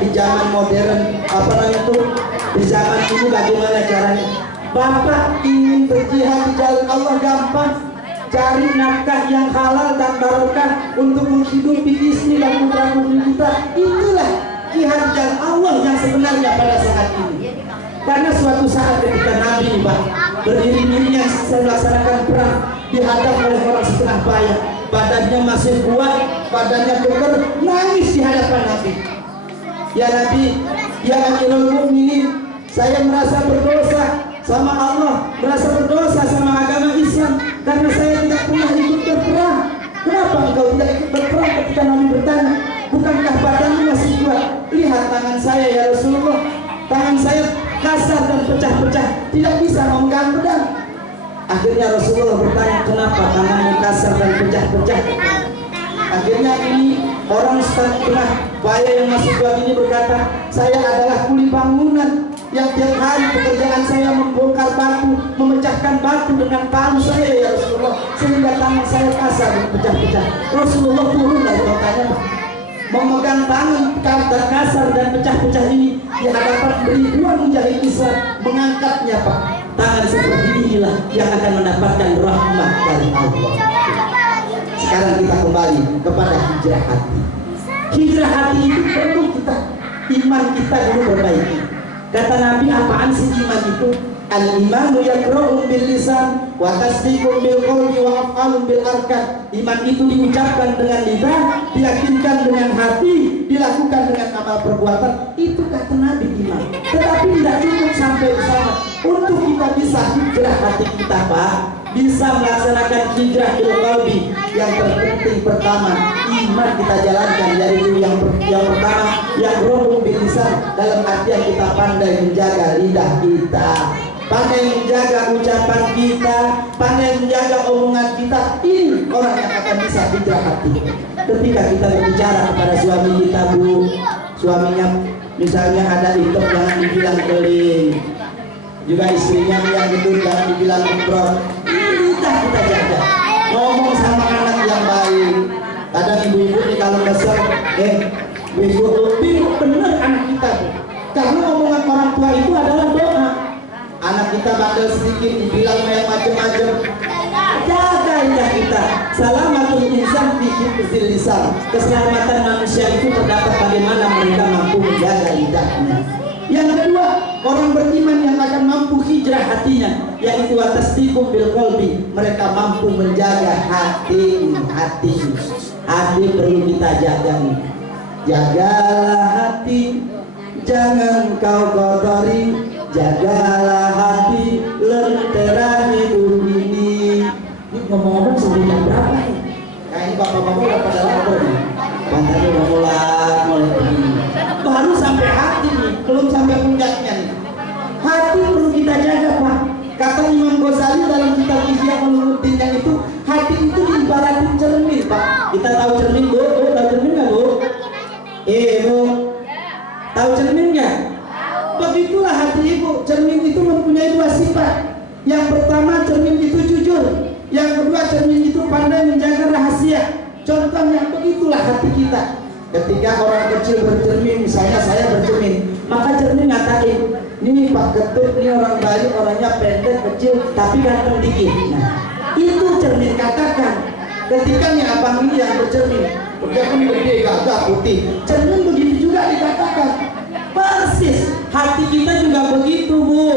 di zaman modern, apa namanya itu, di zaman ini bagaimana caranya? Bapak ingin berjihad di jalan Allah gampang, cari nafkah yang halal dan barokah untuk menghidupi istri dan putra-putri kita. Itulah jihad di jalan Allah yang sebenarnya pada saat ini. Karena suatu saat ketika Nabi Pak berdiri-dirinya melaksanakan perang, dihadap oleh orang setengah payah, badannya masih kuat, badannya keker, nangis di hadapan Nabi. Ya Nabi, ya Amirul Mukminin, saya merasa berdosa sama Allah, merasa berdosa sama agama Islam karena saya tidak pernah ikut berperang. Kenapa engkau tidak ikut berperang? Ketika Nabi bertanya, bukankah badanmu masih kuat? Lihat tangan saya ya Rasulullah, tangan saya kasar dan pecah-pecah, tidak bisa memegang pedang. Akhirnya Rasulullah bertanya, kenapa tanganmu kasar dan pecah-pecah? Akhirnya ini orang setengah payah yang masih kuat ini berkata, saya adalah kuli bangunan yang tiap hari pekerjaan saya membongkar batu, memecahkan batu dengan palu saya ya Rasulullah, sehingga tangan saya kasar dan pecah-pecah. Rasulullah turun dari kotanya, memegang tangan kasar dan pecah-pecah ini di hadapan ribuan mujahid Islam, mengangkatnya Pak. Tangan seperti inilah yang akan mendapatkan rahmat dari Allah. Sekarang kita kembali kepada hijrah hati. Hijrah hati itu perlu kita, iman kita dulu perbaiki. Kata Nabi, apaan sih iman itu? Al-imanu yakra'un bil lisan wa tasdiqun bil qawli wa af'alun bil arkan. Iman itu diucapkan dengan lidah, diyakinkan dengan hati, dilakukan dengan amal perbuatan. Itu kata Nabi iman. Tetapi tidak cukup sampai di sana. Untuk kita bisa hijrah hati kita Pak, bisa melaksanakan hijrah bil qalbi, yang terpenting pertama iman kita jalankan. Yaitu yang pertama yang rohul bil lisan, dalam artian kita pandai menjaga lidah kita, pandai menjaga ucapan kita, pandai menjaga omongan kita. Ini orang yang akan bisa hijrah hati. Ketika kita berbicara kepada suami kita, Bu, suaminya misalnya ada hitam jangan dibilang keling, juga istrinya yang itu jangan dibilang gembrot. Lidah kita jaga, ngomong sama anak yang baik. Kadang ibu-ibu nih kalau kesel, ibu bener anak kita, Bu. Karena omongan orang tua itu adalah doa. Anak kita bandel sedikit dibilang yang macam-macam, jaga lidah kita. Salamatul insan fi hifdzil lisan. Keselamatan manusia itu terdapat bagaimana mereka mampu menjaga lidahnya. Yang kedua, orang beriman yang akan mampu hijrah hatinya, yaitu tasdiqum bil qalbi. Mereka mampu menjaga hati. Hati perlu kita jaga. Jagalah hati, jangan kau kotori. Jagalah hati, lentera hidup ini. Ini ngomong-ngomong sampai jam berapa nih? Kayaknya bapak-bapak udah pada lapor nih. Matanya udah mulai begini. Baru sampai hati nih, belum sampai puncaknya nih. Hati perlu kita jaga Pak. Kata Imam Ghazali dalam kitab Ihya Ulumuddinnya itu, hati itu diibaratin cermin Pak. Kita tahu cermin Bu? Tahu cermin nggak Bu? Bu, tahu cermin nggak? Begitulah hati ibu. Cermin itu mempunyai dua sifat. Yang pertama, cermin itu jujur. Yang kedua, cermin itu pandai menjaga rahasia. Contohnya, begitulah hati kita. Ketika orang kecil bercermin, misalnya saya bercermin, maka cermin ngatain, ini Pak Ketut, ini orang baik, orangnya pendek, kecil, tapi ganteng dikit. Nah, itu cermin katakan. Ketika nih abang ini yang bercermin, dia pun gede, gagah, putih. Cermin begitu juga dikatakan. Persis, hati kita juga begitu Bu.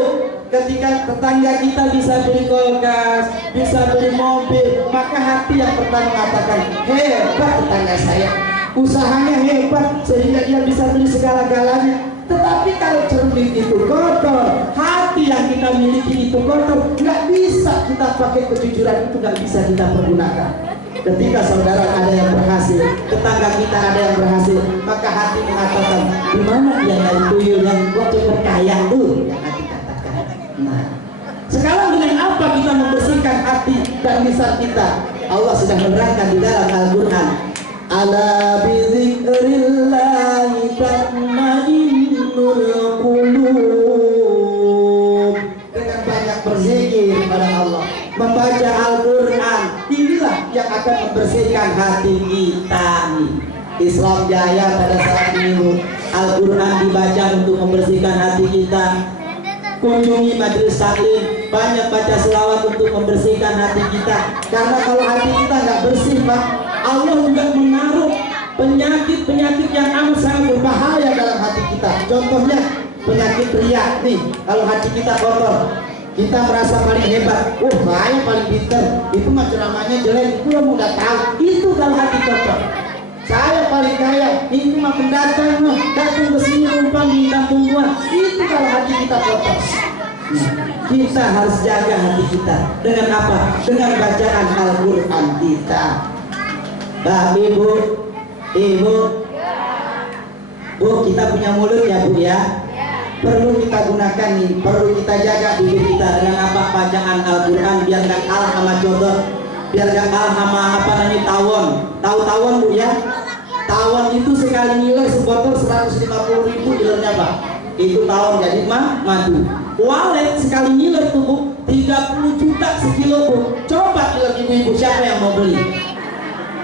Ketika tetangga kita bisa beli kulkas, bisa beli mobil, maka hati yang pertama mengatakan, hebat tetangga saya, usahanya hebat sehingga dia bisa beli segala-galanya. Tetapi kalau cermin itu kotor, hati yang kita miliki itu kotor, nggak bisa kita pakai kejujuran itu, nggak bisa kita pergunakan. Ketika saudara ada yang berhasil, tetangga kita ada yang berhasil, maka hati mengatakan, di mana dia dari tuyul yang gua cepat kaya tuh, yang hati katakan. Nah, sekarang dengan apa kita membersihkan hati dan lisan kita? Allah sudah menerangkan di dalam Al-Quran. Ala bizikrillahi tatmainnul qulub. Dengan banyak berzikir kepada Allah, membaca Al-Quran, inilah yang akan membersihkan hati kita nih. Islam Jaya pada saat ini Al-Quran dibaca untuk membersihkan hati kita. Kunjungi majelis taklim, banyak baca selawat untuk membersihkan hati kita. Karena kalau hati kita nggak bersih, Pak, Allah juga menaruh penyakit-penyakit yang amat sangat berbahaya dalam hati kita. Contohnya penyakit riya nih. Kalau hati kita kotor, kita merasa paling hebat. Saya paling pintar. Itu mah ceramahnya jelek, itu yang udah tahu. Itu kalau hati kotor. Saya paling kaya, itu mah pendatang mah datang ke sini numpang di kampung gua. Itu kalau hati kita kotor. Kita harus jaga hati kita dengan apa? Dengan bacaan Al-Quran kita. Ibu, Bu, kita punya mulut ya Bu ya. Perlu kita gunakan nih, perlu kita jaga diri kita dengan apa? Bacaan Al-Quran, biar gak kalah sama jodoh, biar gak kalah sama tawon. Tahu tawon Bu ya? Tawon itu sekali ngiler sebotol 150.000 ngilernya Pak. Itu tawon jadi madu. Walet sekali ngiler tuh Bu 30 juta sekilo Bu. Coba ngiler ibu-ibu, siapa yang mau beli?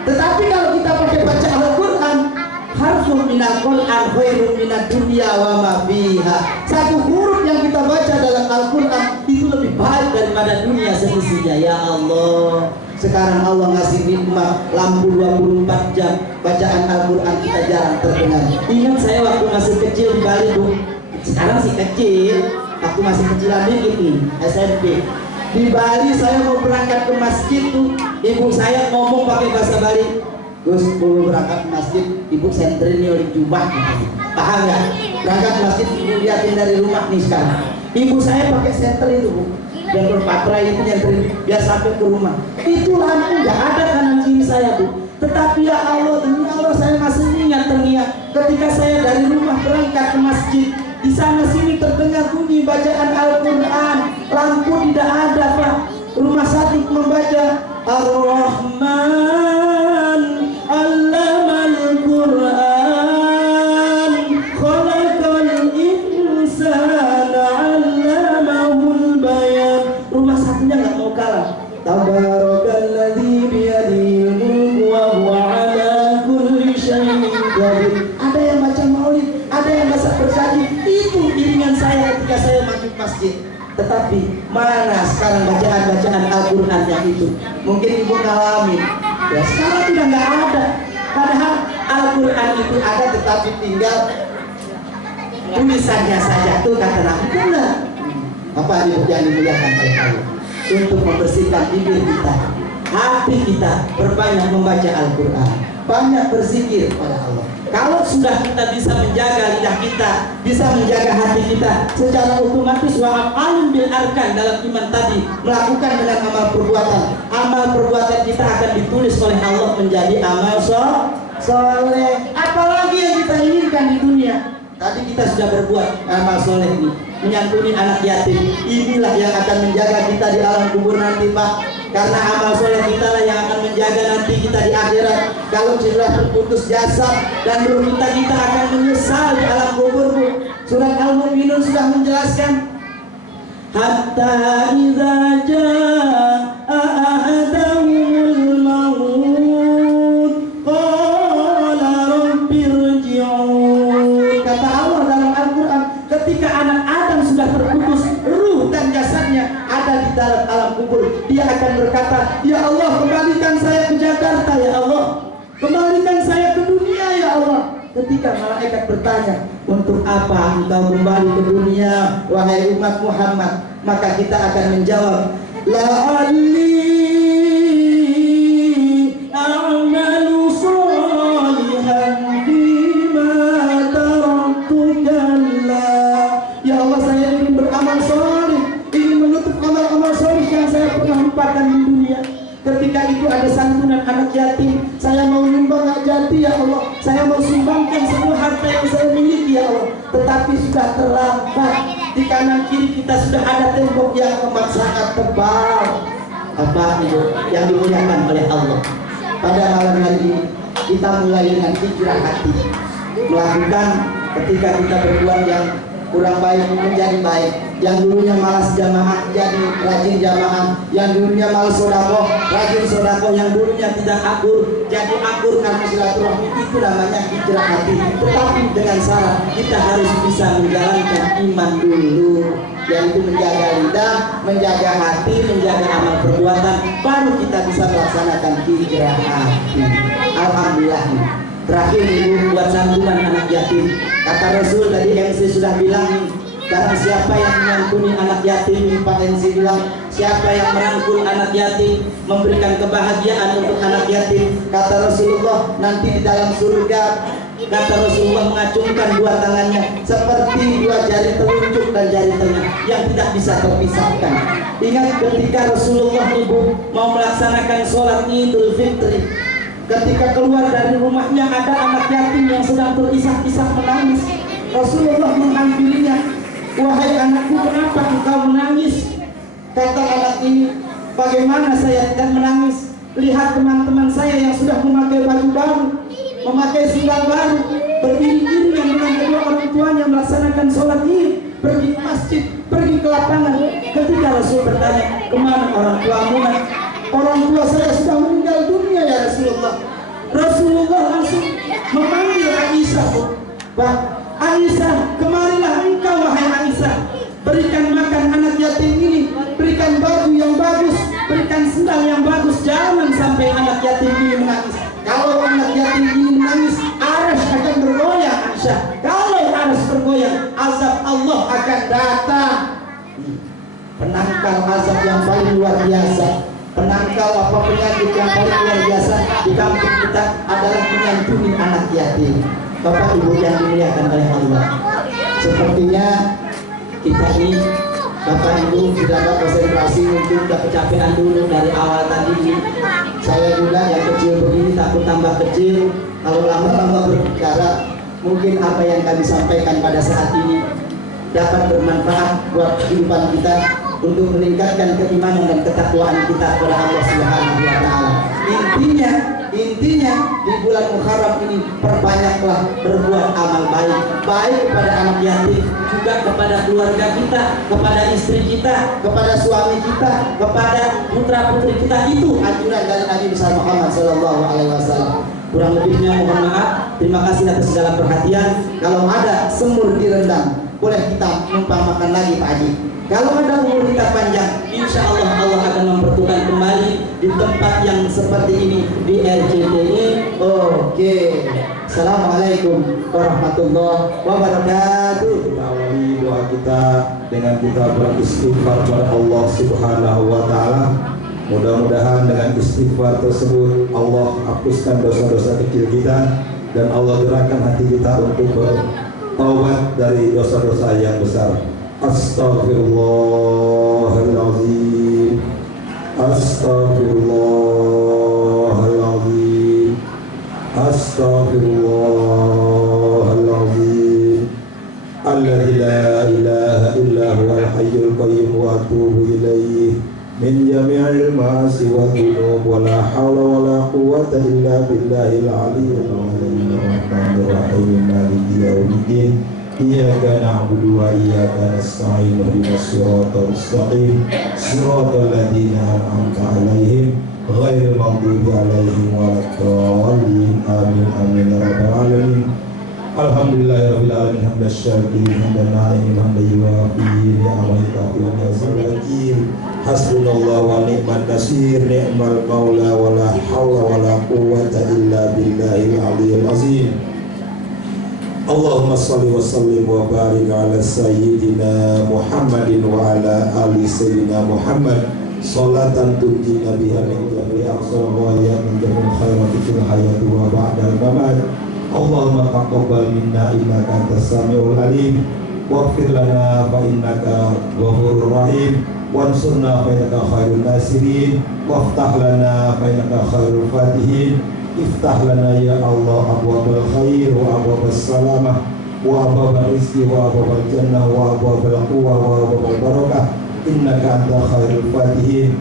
Tetapi kalau kita pakai baca Al-Quran, harfun minal Quran khairun minad dunya wa ma fiha. Satu huruf yang kita baca dalam Al-Quran itu lebih baik daripada dunia semestinya. Ya Allah, sekarang Allah ngasih nikmat lampu 24 jam, bacaan Al-Quran kita jarang terdengar. Ingat saya waktu masih kecil di Bali Bu. Sekarang sih kecil, waktu masih kecilan dikit nih, SMP. Di Bali saya mau berangkat ke masjid tuh, ibu saya ngomong pakai bahasa Bali. Gus, mau berangkat ke masjid, ibu senterin nih oleh jubah. Paham nggak? Berangkat ke masjid, ibu liatin dari rumah nih sekarang. Ibu saya pakai senter itu Bu, yang berpatra itu nyenterin biar sampai ke rumah. Itu lampu nggak ada kanan kiri saya Bu. Tetapi ya Allah, demi Allah saya masih ingat terngiang ketika saya dari rumah berangkat ke masjid. Di sana sini terdengar bunyi bacaan Al-Quran. Lampu tidak ada Pak. Rumah sakit membaca Ar-Rahman Allamal Quran Khalaqal insana Allamahul bayan. Rumah sakitnya nggak mau kalah. Tabarakalladzi biyadihil mulku wa huwa ala kulli syai'in qadir. Ada yang baca maulid, ada yang baca bersajid. Itu iringan saya ketika saya masuk masjid. Tetapi mana sekarang bacaan-bacaan Al-Quran yang itu? Mungkin ibu ngalamin. Ya sekarang sudah nggak ada. Padahal Al-Quran itu ada, tetapi tinggal tulisannya saja. Tuh kata Nabi benar. Apa ibu yang dimuliakan oleh Allah? Untuk membersihkan bibir kita, hati kita, perbanyak membaca Al-Quran, banyak berzikir pada Allah. Kalau sudah kita bisa menjaga lidah kita, bisa menjaga hati kita, secara otomatis wa'af'alun bil arkan dalam iman tadi, melakukan dengan amal perbuatan. Amal perbuatan kita akan ditulis oleh Allah menjadi amal soleh. Apalagi yang kita inginkan di dunia. Tadi kita sudah berbuat amal soleh nih, menyantuni anak yatim. Inilah yang akan menjaga kita di alam kubur nanti Pak. Karena amal soleh kita lah yang akan menjaga nanti kita di akhirat. Kalau sudah terputus jasad dan ruh kita akan menyesal di alam kubur Bu. Surat Al-Mu'minun sudah menjelaskan. Hatta idza jaa ahadahumul maut qala rabbirji'un. Kata Allah dalam Al-Quran, ketika anak Adam sudah terputus ruh dan jasadnya ada di dalam alam kubur, dia akan berkata, ya Allah, kembalikan saya ke Jakarta ya Allah, kembalikan saya ke dunia ya Allah. Ketika malaikat bertanya, untuk apa engkau kembali ke dunia wahai umat Muhammad? Maka kita akan menjawab, la'alli a'malu shalihan bima taraktu kalla. Ya Allah, saya ingin beramal soleh, ingin menutup amal-amal soleh yang saya pernah lupakan di dunia. Ketika itu ada santunan anak yatim, saya mau nyumbang hak jati ya Allah, saya mau sumbangkan semua harta yang saya miliki ya Allah. Tetapi sudah terlambat. Di kanan kiri kita sudah ada tembok yang amat sangat tebal. Apa itu yang dimuliakan oleh Allah? Pada malam hari ini kita mulai dengan hijrah hati, melakukan ketika kita berbuat yang kurang baik menjadi baik, yang dulunya malas jamaah jadi rajin jamaah, yang dulunya malas sodako rajin sodako, yang dulunya tidak akur jadi akur karena silaturahmi. Itu namanya hijrah hati. Tetapi dengan syarat kita harus bisa menjalankan iman dulu, yaitu menjaga lidah, menjaga hati, menjaga amal perbuatan, baru kita bisa melaksanakan hijrah hati. Alhamdulillah. Terakhir ibu buat santunan anak yatim. Kata Rasul tadi MC sudah bilang, karena siapa yang menyantuni anak yatim, Pak MC bilang, siapa yang merangkul anak yatim, memberikan kebahagiaan untuk anak yatim, kata Rasulullah, nanti di dalam surga, kata Rasulullah mengacungkan dua tangannya seperti dua jari telunjuk dan jari tengah yang tidak bisa terpisahkan. Ingat ketika Rasulullah ibu mau melaksanakan sholat Idul Fitri, ketika keluar dari rumahnya ada anak yatim yang sedang terisak-isak menangis. Rasulullah menghampirinya, wahai anakku, kenapa engkau menangis? Kata anak ini, bagaimana saya tidak menangis? Lihat teman-teman saya yang sudah memakai baju baru, memakai sandal baru, berdiri-diri dengan kedua orang tuanya melaksanakan sholat Id, pergi ke masjid, pergi ke lapangan. Ketika Rasul bertanya, kemana orang tuamu? Orang tua saya sudah meninggal dunia ya Rasulullah. Rasulullah langsung memanggil Aisyah. Bah, Aisyah, kemarilah engkau wahai Aisyah. Berikan makan anak yatim ini, berikan baju yang bagus, berikan sandal yang bagus. Jangan sampai anak yatim ini menangis. Kalau anak yatim ini menangis, arsy akan bergoyang Aisyah. Kalau arsy bergoyang, azab Allah akan datang. Penangkal azab yang paling luar biasa, penangkal apa penyakit yang paling luar biasa di kampung kita adalah menyantuni anak yatim. Bapak Ibu yang dimuliakan oleh Allah, sepertinya kita ini Bapak Ibu sudah ada konsentrasi, mungkin sudah kecapean dulu dari awal tadi. Saya juga yang kecil begini takut tambah kecil. Kalau lama-lama berbicara, mungkin apa yang kami sampaikan pada saat ini dapat bermanfaat buat kehidupan kita, untuk meningkatkan keimanan dan ketakwaan kita kepada Allah Subhanahu wa taala. Intinya di bulan Muharram ini perbanyaklah berbuat amal baik, baik kepada anak yatim, juga kepada keluarga kita, kepada istri kita, kepada suami kita, kepada putra-putri kita. Itu anjuran dari Nabi besar Muhammad sallallahu alaihi wasallam. Kurang lebihnya mohon maaf. Terima kasih atas segala perhatian. Kalau ada semur direndam, boleh kita numpang makan lagi Pak Haji. Kalau ada umur kita panjang, insya Allah Allah akan mempertemukan kembali di tempat yang seperti ini di RCTI. Oke. Assalamualaikum warahmatullahi wabarakatuh. Kita awali doa kita dengan kita beristighfar kepada Allah Subhanahu wa taala. Mudah-mudahan dengan istighfar tersebut Allah hapuskan dosa-dosa kecil kita dan Allah gerakkan hati kita untuk bertaubat dari dosa-dosa yang besar. Astaghfirullahaladzim, Astaghfirullahaladzim, Astaghfirullahaladzim. Alladzi la ilaha illa huwal hayyul qayyum wa atubu ilaihi min jami'il ma'asi wa dhunub wa la hawla wa la quwwata illa billahil aliyyil azim. Rahmanir rahim maliki yaumiddin. Iyyaka na'budu wa iyyaka nasta'in ihdinas siratal mustaqim siratal ladzina an'amta 'alaihim ghairil maghdubi 'alaihim waladdallin. Amin amin ya rabbal alamin. Alhamdulillahirabbil alamin hamdan syakirin hamdan na'imin hamdan yuwafi ni'amahu wa yazidul. Hasbunallahu wa ni'mal nasir, ni'mal maula wa la haula wa la quwwata illa billahil aliyyil azim. Allahumma salli wa sallim wa barik ala sayyidina Muhammadin wa ala ali sayyidina Muhammad salatan tunjina biha min jahri aqsal ghaya min jahri khairati fil hayati wa ba'dal mamat. Allahumma taqabbal minna innaka antas samiul alim waghfir lana fa innaka ghafurur rahim wansurna fa innaka khairun nasirin waftah lana fa innaka khairul fatihin. Iftah lana ya Allah abwabal khair wa abwabal salamah wa abwabal rizki wa abwabal jannah wa abwabal quwwah wa abwabal barakah innaka anta khairul fatihin.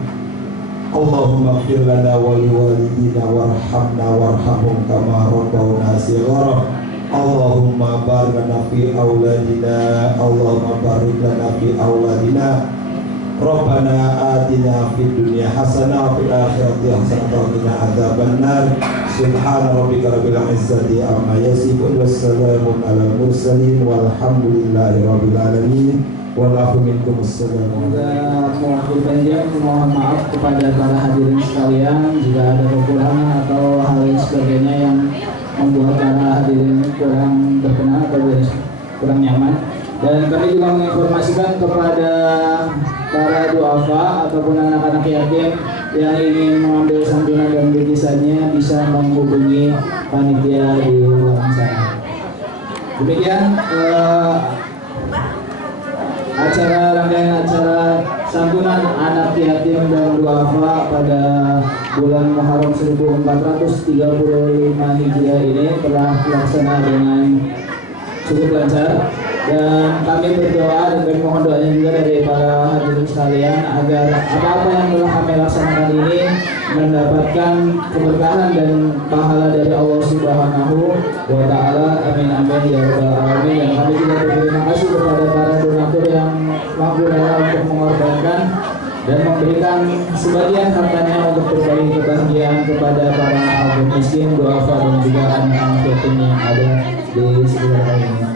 Allahumma ighfir lana wa liwalidina warhamna warhamhum kama rabbawna shighara. Allahumma barik lana fi auladina, Allahumma barik lana fi auladina. Rabbana atina fid dunya hasanah wa fil akhirati hasanah wa qina adzabannar. Subhana rabbika rabbil izzati amma yasifun wassalamun alal mursalin walhamdulillahi rabbil alamin. Wallahu minkum assalamu. Mewakili panjang mohon maaf kepada para hadirin sekalian jika ada kekurangan atau hal lain sebagainya yang membuat para hadirin kurang berkenan atau kurang nyaman. Dan kami juga menginformasikan kepada para duafa ataupun anak-anak yatim yang ingin mengambil santunan dan bingkisannya bisa menghubungi panitia di belakang sana. Demikian rangkaian acara santunan anak yatim dan duafa pada bulan Muharram 1435 Hijriah ini telah dilaksanakan dengan cukup lancar. Dan kami berdoa dan kami mohon doanya juga dari para hadirin sekalian agar apa-apa yang telah kami laksanakan ini mendapatkan keberkahan dan pahala dari Allah Subhanahu wa Ta'ala. Amin amin ya rabbal alamin. Dan kami juga berterima kasih kepada para donatur yang mampu rela untuk mengorbankan dan memberikan sebagian hartanya untuk berbagi kebahagiaan kepada para anak miskin, duafa dan juga anak-anak yatim yang ada di sekitar ini.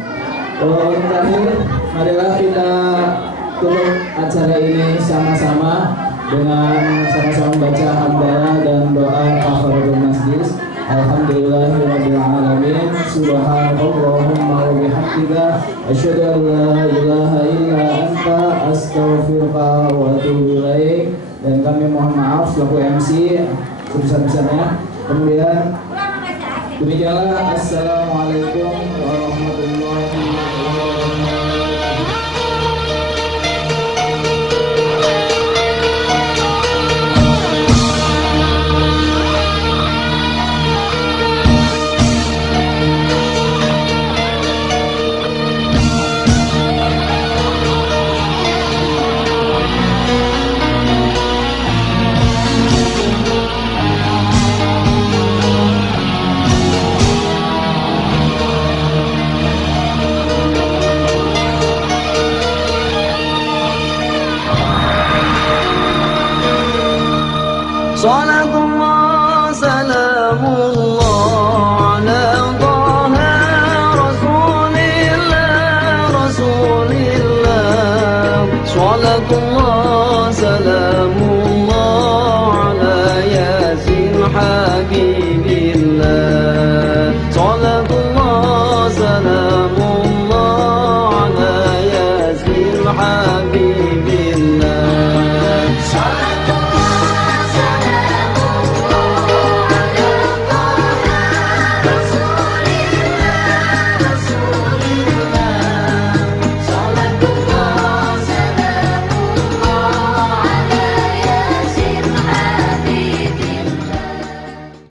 Untuk terakhir, marilah kita tutup acara ini sama-sama dengan sama-sama baca hamdalah dan doa kafaratul majlis. Alhamdulillahirabbil alamin. Subhanallahumma wa bihamdika asyhadu an la ilaha illa anta astaghfiruka wa atubu ilaik. Dan kami mohon maaf selaku MC sebesar-besarnya. Kemudian demikianlah, assalamualaikum warahmatullahi wabarakatuh. Salatullah salamullah ala Taha Rasulillah Rasulillah. Salatullah